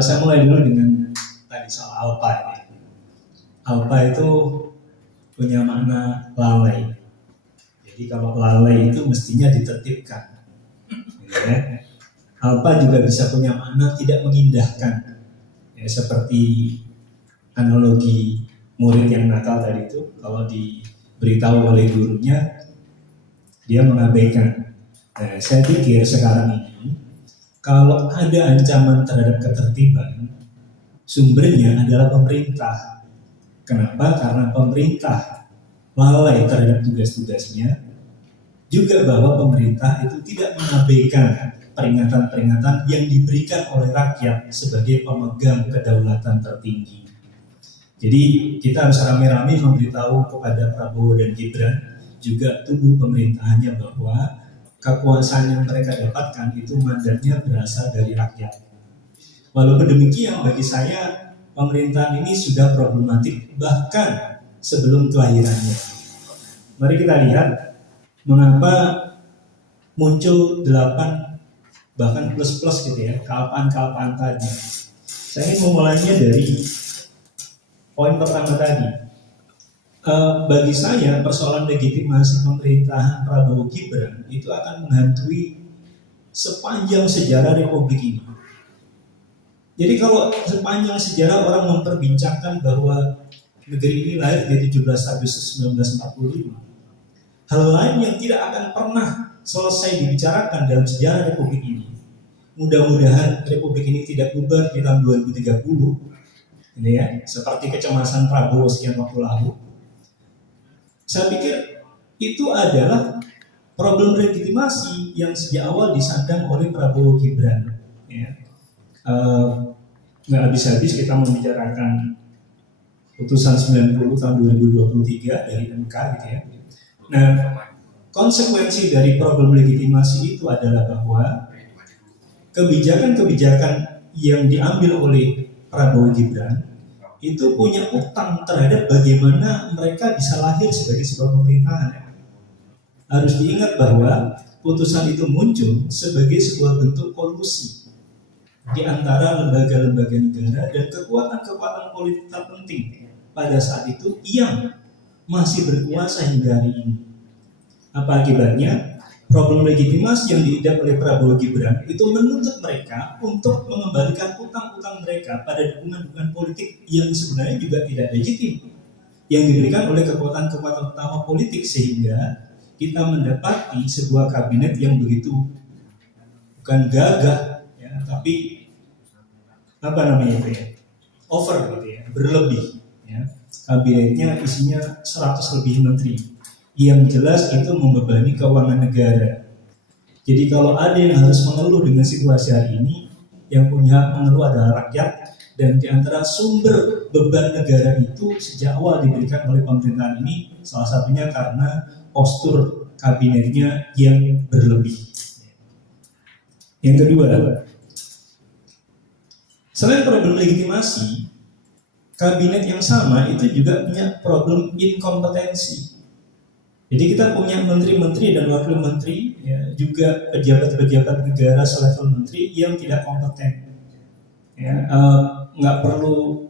Saya mulai dulu dengan tadi soal alpa. Ya. Alpa itu punya makna lalai. Jadi kalau lalai itu mestinya ditertibkan. Gitu ya. Alpa juga bisa punya makna tidak mengindahkan. Ya, seperti analogi murid yang nakal tadi itu, kalau diberitahu oleh gurunya, dia mengabaikan. Nah, saya pikir sekarang ini, kalau ada ancaman terhadap ketertiban, sumbernya adalah pemerintah. Kenapa? Karena pemerintah lalai terhadap tugas-tugasnya, juga bahwa pemerintah itu tidak mengabaikan peringatan-peringatan yang diberikan oleh rakyat sebagai pemegang kedaulatan tertinggi. Jadi kita harus rame-rame memberitahu kepada Prabowo dan Gibran, juga tubuh pemerintahannya, bahwa kekuasaan yang mereka dapatkan itu mandatnya berasal dari rakyat. Walaupun demikian, bagi saya pemerintahan ini sudah problematik bahkan sebelum kelahirannya. Mari kita lihat mengapa muncul 8 bahkan plus-plus gitu ya, kealpaan-kealpaan tadi. Saya ingin memulainya dari poin pertama tadi. Bagi saya persoalan legitimasi pemerintahan Prabowo Gibran itu akan menghantui sepanjang sejarah Republik ini. Jadi kalau sepanjang sejarah orang memperbincangkan bahwa negeri ini lahir di 17 Agustus 1945, hal lain yang tidak akan pernah selesai dibicarakan dalam sejarah Republik ini. Mudah-mudahan Republik ini tidak bubar di tahun 2030, ini ya, seperti kecemasan Prabowo sekian waktu lalu. Saya pikir itu adalah problem legitimasi yang sejak awal disandang oleh Prabowo Gibran. Ya. Nggak habis-habis kita membicarakan putusan 90 tahun 2023 dari MK gitu ya. Nah, konsekuensi dari problem legitimasi itu adalah bahwa kebijakan-kebijakan yang diambil oleh Prabowo Gibran itu punya utang terhadap bagaimana mereka bisa lahir sebagai sebuah pemerintahan. Harus diingat bahwa putusan itu muncul sebagai sebuah bentuk kolusi di antara lembaga-lembaga negara dan kekuatan-kekuatan politik terpenting pada saat itu yang masih berkuasa hingga hari ini. Apa akibatnya? Problem legitimasi yang diidap oleh Prabowo Gibran itu menuntut mereka untuk mengembalikan utang-utang mereka pada dukungan-dukungan politik yang sebenarnya juga tidak legitim, yang diberikan oleh kekuatan-kekuatan utama politik, sehingga kita mendapati sebuah kabinet yang begitu bukan gagah ya, tapi apa namanya itu ya, over gitu ya, berlebih ya. Kabinetnya isinya 100 lebih menteri, yang jelas itu membebani keuangan negara. Jadi kalau ada yang harus mengeluh dengan situasi hari ini, yang punya hak mengeluh adalah rakyat, dan di antara sumber beban negara itu sejak awal diberikan oleh pemerintahan ini, salah satunya karena postur kabinetnya yang berlebih. Yang kedua, selain problem legitimasi, kabinet yang sama itu juga punya problem inkompetensi. Jadi kita punya menteri-menteri dan wakil menteri, ya, juga pejabat-pejabat negara selevel menteri yang tidak kompeten. Ya, nggak perlu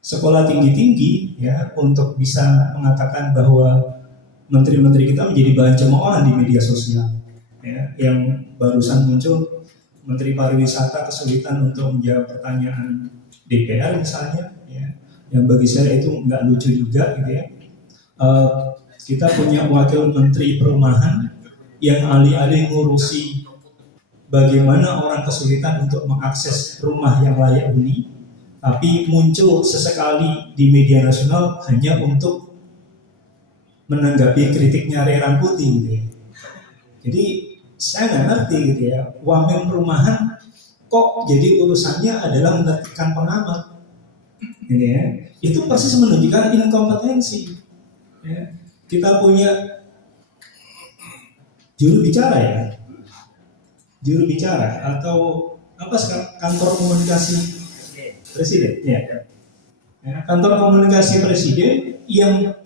sekolah tinggi-tinggi ya untuk bisa mengatakan bahwa menteri-menteri kita menjadi bahan cemoohan di media sosial. Ya, yang barusan muncul Menteri Pariwisata kesulitan untuk menjawab pertanyaan DPR misalnya, ya, yang bagi saya itu nggak lucu juga gitu ya. Kita punya wakil menteri perumahan yang alih-alih ngurusi bagaimana orang kesulitan untuk mengakses rumah yang layak huni, tapi muncul sesekali di media nasional hanya untuk menanggapi kritiknya Ray Rangkuti gitu ya. Jadi saya nggak ngerti gitu ya, wamen perumahan kok jadi urusannya adalah menertibkan pengamat gitu ya. Itu persis menunjukkan inkompetensi ya. Kita punya juru bicara atau apa sekarang, kantor komunikasi presiden ya. Kantor komunikasi presiden yang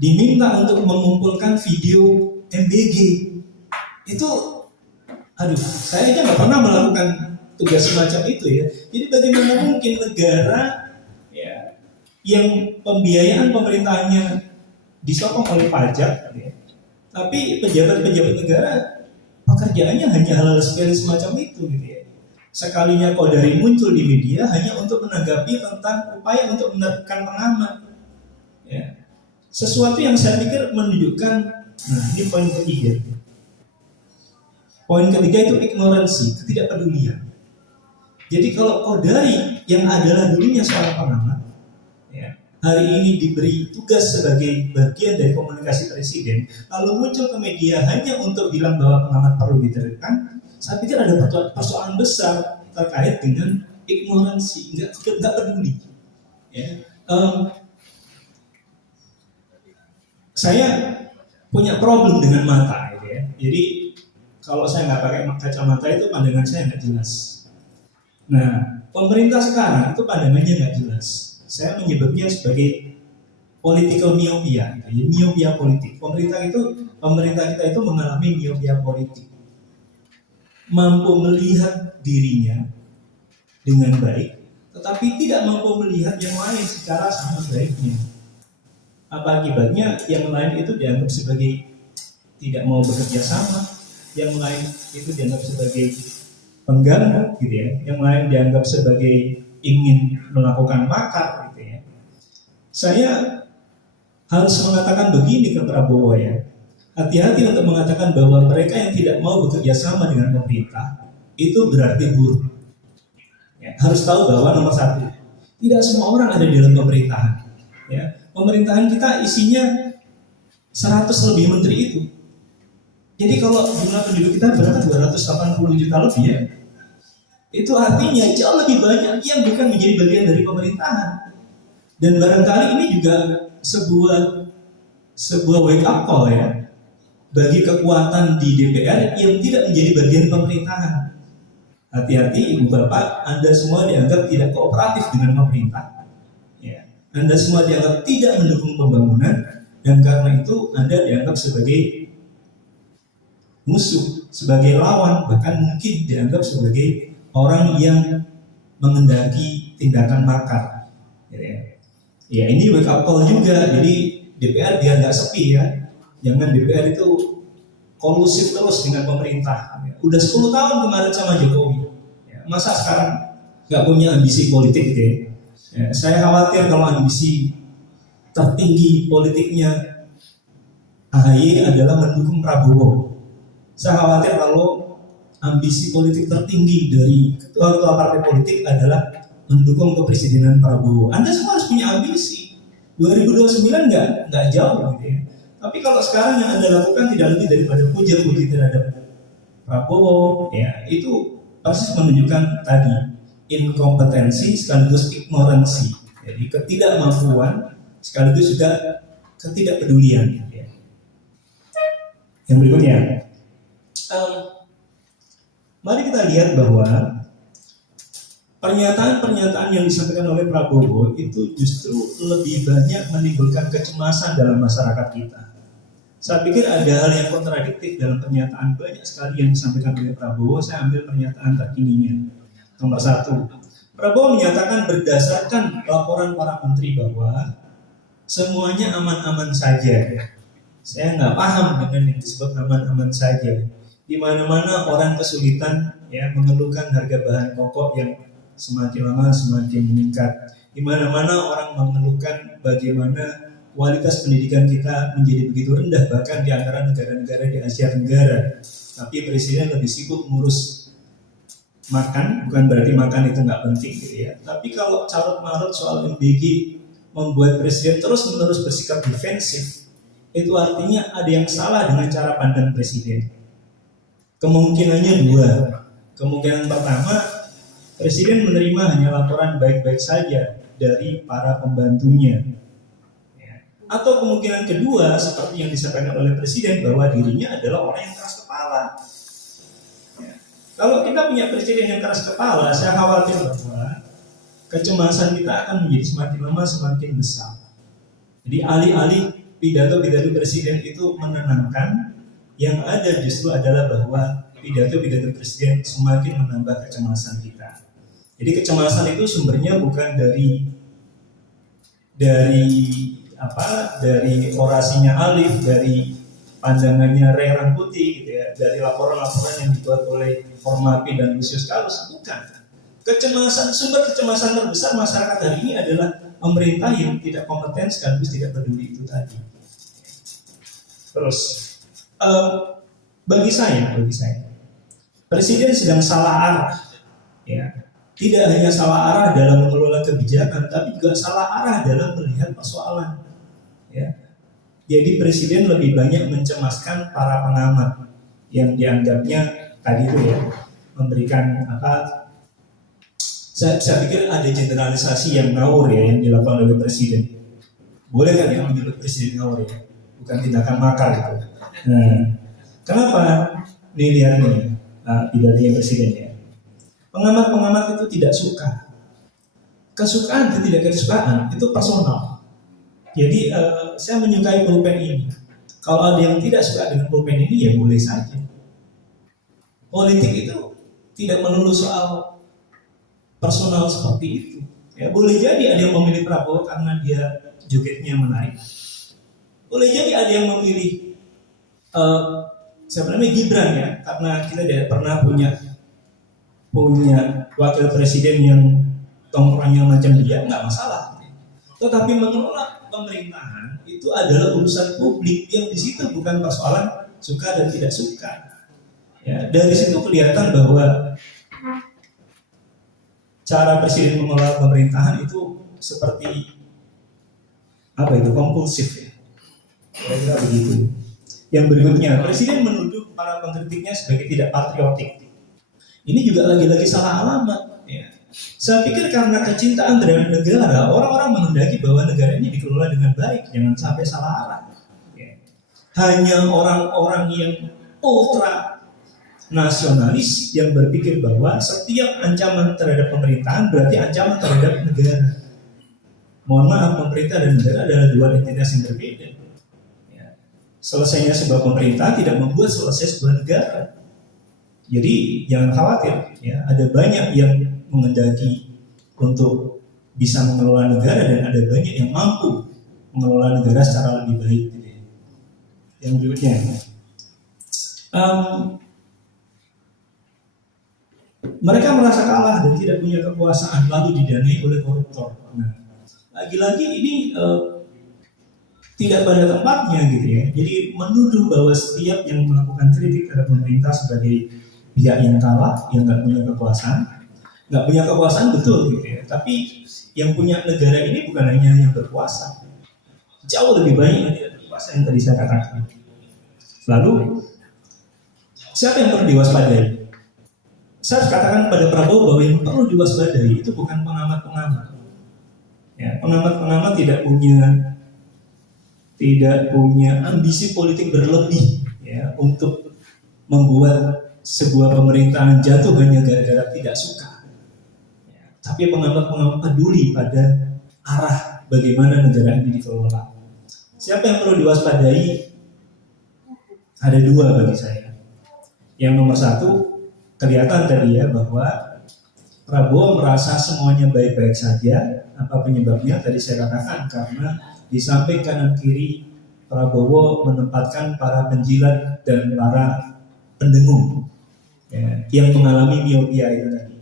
diminta untuk mengumpulkan video MBG itu, aduh, saya aja nggak pernah melakukan tugas semacam itu ya. Jadi bagaimana mungkin negara ya yang pembiayaan pemerintahnya disokong oleh pajak, ya, tapi pejabat-pejabat negara pekerjaannya hanya hal-hal sepele semacam itu gitu ya. Sekalinya Kodari muncul di media hanya untuk menanggapi tentang upaya untuk menekan pengamat. Ya. Sesuatu yang saya pikir menunjukkan, nah ini poin ketiga. Poin ketiga itu ignoransi, ketidakpedulian. Jadi kalau Kodari yang adalah dulunya seorang pengamat, ya, hari ini diberi tugas sebagai bagian dari komunikasi presiden, lalu muncul ke media hanya untuk bilang bahwa pengamat perlu diterapkan, saya pikir ada persoalan besar terkait dengan ignoransi, nggak peduli. Ya. Saya punya problem dengan mata, gitu ya. Jadi kalau saya nggak pakai kacamata itu pandangan saya nggak jelas. Nah, pemerintah sekarang itu pandangannya nggak jelas. Saya menyebutnya sebagai political myopia, ya, myopia politik. Pemerintah kita itu mengalami myopia politik. Mampu melihat dirinya dengan baik, tetapi tidak mampu melihat yang lain secara sama baiknya. Apa akibatnya? Yang lain itu dianggap sebagai tidak mau bekerja sama, yang lain itu dianggap sebagai pengganggu, gitu ya. Yang lain dianggap sebagai ingin melakukan makar, gitu ya. Saya harus mengatakan begini ke Prabowo ya. Hati-hati untuk mengatakan bahwa mereka yang tidak mau bekerja sama dengan pemerintah itu berarti buruk. Ya, harus tahu bahwa nomor satu, tidak semua orang ada di dalam pemerintahan. Ya, pemerintahan kita isinya 100 lebih menteri itu. Jadi kalau jumlah penduduk kita berapa? 280 juta lebih ya. Itu artinya jauh lebih banyak yang bukan menjadi bagian dari pemerintahan. Dan barangkali ini juga sebuah wake up call ya bagi kekuatan di DPR yang tidak menjadi bagian pemerintahan. Hati-hati ibu bapak, Anda semua dianggap tidak kooperatif dengan pemerintah. Ya. Anda semua dianggap tidak mendukung pembangunan, dan karena itu Anda dianggap sebagai musuh, sebagai lawan, bahkan mungkin dianggap sebagai orang yang mengendaki tindakan makar. Ya ini wake up call juga. Jadi DPR biar nggak sepi ya. Jangan DPR itu kolusif terus dengan pemerintah. Udah 10 tahun kemarin sama Jokowi. Masa sekarang nggak punya ambisi politik gitu ya. Saya khawatir kalau ambisi tertinggi politiknya AHY adalah mendukung Prabowo. Saya khawatir kalau ambisi politik tertinggi dari ketua-ketua partai politik adalah mendukung kepresidenan Prabowo. Anda semua harus punya ambisi. 2029 nggak jauh gitu ya. Tapi kalau sekarang yang Anda lakukan tidak lebih daripada puja-puji terhadap Prabowo, ya itu persis menunjukkan tadi inkompetensi sekaligus ignoransi. Jadi ketidakmampuan sekaligus juga ketidakpedulian. Ya. Yang berikutnya, mari kita lihat bahwa pernyataan-pernyataan yang disampaikan oleh Prabowo itu justru lebih banyak menimbulkan kecemasan dalam masyarakat kita. Saya pikir ada hal yang kontradiktif dalam pernyataan banyak sekali yang disampaikan oleh Prabowo. Saya ambil pernyataan terkininya. Nomor 1, Prabowo menyatakan berdasarkan laporan para menteri bahwa semuanya aman-aman saja. Saya nggak paham dengan yang disebut aman-aman saja. Di mana-mana orang kesulitan ya mengeluhkan harga bahan pokok yang semakin lama semakin meningkat. Di mana-mana orang mengeluhkan bagaimana kualitas pendidikan kita menjadi begitu rendah bahkan di antara negara-negara di Asia Tenggara. Tapi presiden lebih sibuk ngurus makan, bukan berarti makan itu nggak penting gitu ya. Tapi kalau carut-marut soal MBG membuat presiden terus-menerus bersikap defensif, itu artinya ada yang salah dengan cara pandang presiden. Kemungkinannya dua. Kemungkinan pertama, presiden menerima hanya laporan baik-baik saja dari para pembantunya. Atau kemungkinan kedua, seperti yang disampaikan oleh presiden bahwa dirinya adalah orang yang keras kepala. Ya. Kalau kita punya presiden yang keras kepala, saya khawatir bahwa kecemasan kita akan menjadi semakin lama semakin besar. Jadi alih-alih pidato-pidato presiden itu menenangkan, yang ada justru adalah bahwa pidato-pidato presiden semakin menambah kecemasan kita. Jadi kecemasan itu sumbernya bukan dari orasinya Alif, dari pandangannya Ray Rangkuti gitu ya, dari laporan-laporan yang dibuat oleh Formapi dan Lucius Carlos, bukan. Sumber kecemasan terbesar masyarakat hari ini adalah pemerintah yang tidak kompeten sekaligus tidak peduli itu tadi. Terus bagi saya presiden sedang salah arah, ya. Tidak hanya salah arah dalam mengelola kebijakan, tapi juga salah arah dalam melihat persoalan, ya. Jadi presiden lebih banyak mencemaskan para pengamat yang dianggapnya tadi itu ya memberikan saya pikir ada generalisasi yang ngawur ya yang dilakukan oleh presiden. Boleh kan ya menyebut presiden ngawur ya, bukan tindakan makar gitu. Nah, kenapa? Nih lihat nih pidatonya presiden ya. Pengamat-pengamat itu tidak suka. Kesukaan dan tidak kesukaan itu personal. Jadi saya menyukai pulpen ini. Kalau ada yang tidak suka dengan pulpen ini ya boleh saja. Politik itu tidak melulu soal personal seperti itu. Ya boleh jadi ada yang memilih Prabowo karena dia jogetnya menarik. Boleh jadi ada yang memilih Gibran ya, karena kita tidak pernah punya wakil presiden yang tongkronnya macam dia, nggak masalah. Tetapi mengelola pemerintahan itu adalah urusan publik yang di situ bukan persoalan suka dan tidak suka. Ya, dari situ kelihatan bahwa cara presiden mengelola pemerintahan itu seperti kompulsif ya. Kira-kira begitu. Yang berikutnya, presiden menuduh para pengkritiknya sebagai tidak patriotik. Ini juga lagi-lagi salah alamat. Ya. Saya pikir karena kecintaan terhadap negara, orang-orang mengendaki bahwa negara ini dikelola dengan baik, jangan sampai salah arah. Ya. Hanya orang-orang yang ultra nasionalis yang berpikir bahwa setiap ancaman terhadap pemerintahan berarti ancaman terhadap negara. Mohon maaf, pemerintah dan negara adalah dua entitas yang berbeda. Ya. Selesainya sebuah pemerintah tidak membuat selesai sebuah negara. Jadi jangan khawatir, ya ada banyak yang mengendaki untuk bisa mengelola negara dan ada banyak yang mampu mengelola negara secara lebih baik. Gitu ya. Yang berikutnya, mereka merasa kalah dan tidak punya kekuasaan lalu didanai oleh koruptor. Nah, lagi-lagi ini tidak pada tempatnya gitu ya. Jadi menuduh bahwa setiap yang melakukan kritik terhadap pemerintah sebagai pihak yang kalah, yang nggak punya kekuasaan betul gitu ya. Tapi yang punya negara ini bukan hanya yang berkuasa, jauh lebih banyak yang tidak berkuasa yang tadi saya katakan. Lalu siapa yang perlu diwaspadai? Saya harus katakan pada Prabowo bahwa yang perlu diwaspadai itu bukan pengamat-pengamat. Ya, pengamat-pengamat tidak punya ambisi politik berlebih ya untuk membuat sebuah pemerintahan jatuh hanya gara-gara tidak suka. Ya, tapi pengamat-pengamat peduli pada arah bagaimana negara ini dikelola. Siapa yang perlu diwaspadai? Ada dua bagi saya. Yang nomor satu, kelihatan tadi ya bahwa Prabowo merasa semuanya baik-baik saja. Apa penyebabnya? Tadi saya katakan karena di samping kanan kiri Prabowo menempatkan para penjilat dan para pendengung. Ya, yang mengalami miopia itu tadi.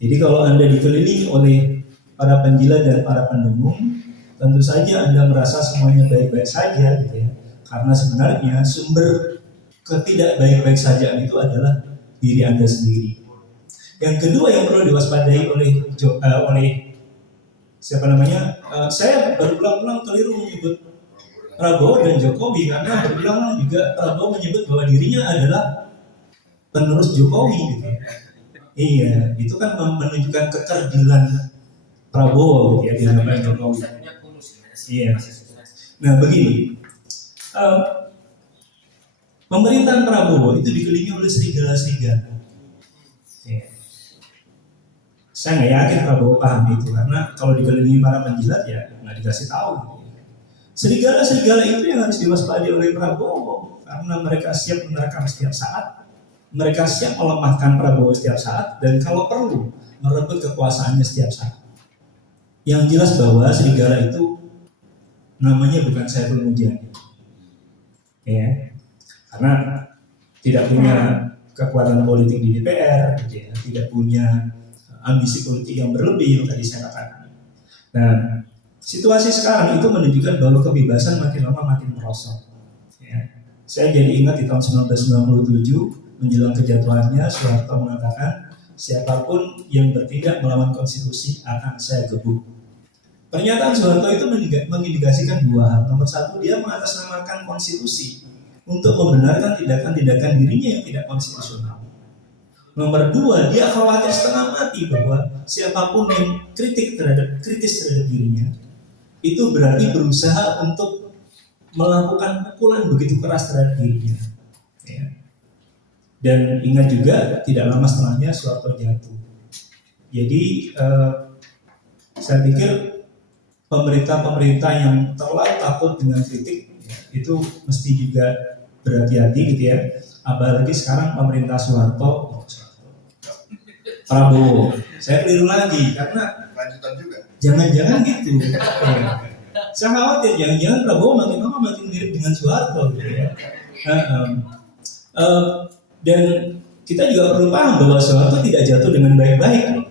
Jadi kalau Anda dikelilingi oleh para penjilat dan para pendengung, tentu saja Anda merasa semuanya baik-baik saja gitu ya. Karena sebenarnya sumber ketidakbaik-baik saja itu adalah diri Anda sendiri. Yang kedua yang perlu diwaspadai oleh saya berulang-ulang keliru menyebut Prabowo dan Jokowi karena berulang-ulang juga Prabowo menyebut bahwa dirinya adalah penerus Jokowi gitu. Iya, itu kan menunjukkan kekerdilan Prabowo gitu ya di hadapan Jokowi. Iya. Nah begini, pemerintahan Prabowo itu dikelilingi oleh serigala-serigala. Ya. Saya nggak yakin Prabowo paham itu karena kalau dikelilingi para penjilat ya nggak dikasih tahu. Serigala-serigala itu yang harus diwaspadai oleh Prabowo karena mereka siap menerkam setiap saat. mereka siap melemahkan Prabowo setiap saat dan kalau perlu merebut kekuasaannya setiap saat. Yang jelas bahwa serigala itu namanya bukan Saiful Mujani, ya, karena tidak punya kekuatan politik di DPR, gitu ya, tidak punya ambisi politik yang berlebih yang tadi saya katakan. Nah, situasi sekarang itu menunjukkan bahwa kebebasan makin lama makin merosot. Ya. Saya jadi ingat di tahun 1997 menjelang kejatuhannya Soeharto mengatakan siapapun yang bertindak melawan konstitusi akan saya gebuk. Pernyataan Soeharto itu mengindikasikan dua hal. Nomor satu, dia mengatasnamakan konstitusi untuk membenarkan tindakan-tindakan dirinya yang tidak konstitusional. Nomor dua, dia khawatir setengah mati bahwa siapapun yang kritis terhadap dirinya itu berarti berusaha untuk melakukan pukulan begitu keras terhadap dirinya. Ya. Dan ingat juga tidak lama setelahnya Soeharto jatuh. Jadi saya pikir pemerintah-pemerintah yang terlalu takut dengan kritik ya, itu mesti juga berhati-hati gitu ya. Apalagi sekarang pemerintah Soeharto, Prabowo. Saya keliru lagi karena lanjutan juga. Jangan-jangan gitu. Ya. Saya khawatir jangan-jangan Prabowo makin lama makin mirip dengan Soeharto gitu ya. Dan kita juga perlu paham bahwa Soeharto tidak jatuh dengan baik-baik.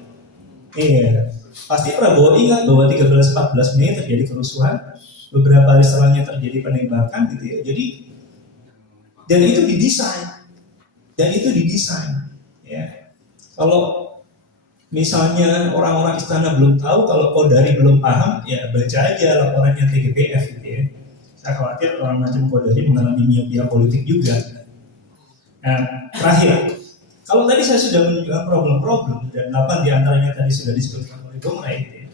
Iya. Pasti Prabowo ingat bahwa 13-14 Mei terjadi kerusuhan, beberapa hari setelahnya terjadi penembakan gitu ya. Jadi dan itu didesain, ya. Kalau misalnya orang-orang istana belum tahu, kalau Kodari belum paham, ya baca aja laporannya TGPF gitu ya. Saya khawatir orang macam Kodari mengalami miopia politik juga. Nah, terakhir, kalau tadi saya sudah menunjukkan problem-problem dan 8 diantaranya tadi sudah disebutkan oleh Bung Rai, gitu ya.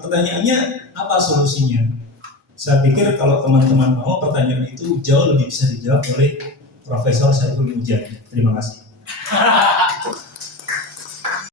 Pertanyaannya apa solusinya? Saya pikir kalau teman-teman mau, pertanyaan itu jauh lebih bisa dijawab oleh Profesor Saiful Mujani. Terima kasih.